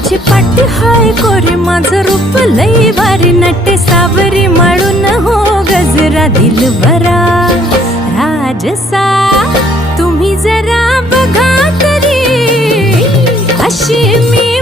माझी पाटी हाय कोरी माझं रूप लई भारी नटे सावरी माळून हो गजरा दिलबरा राजसा तुम्ही जरा बघा तरी अशी मी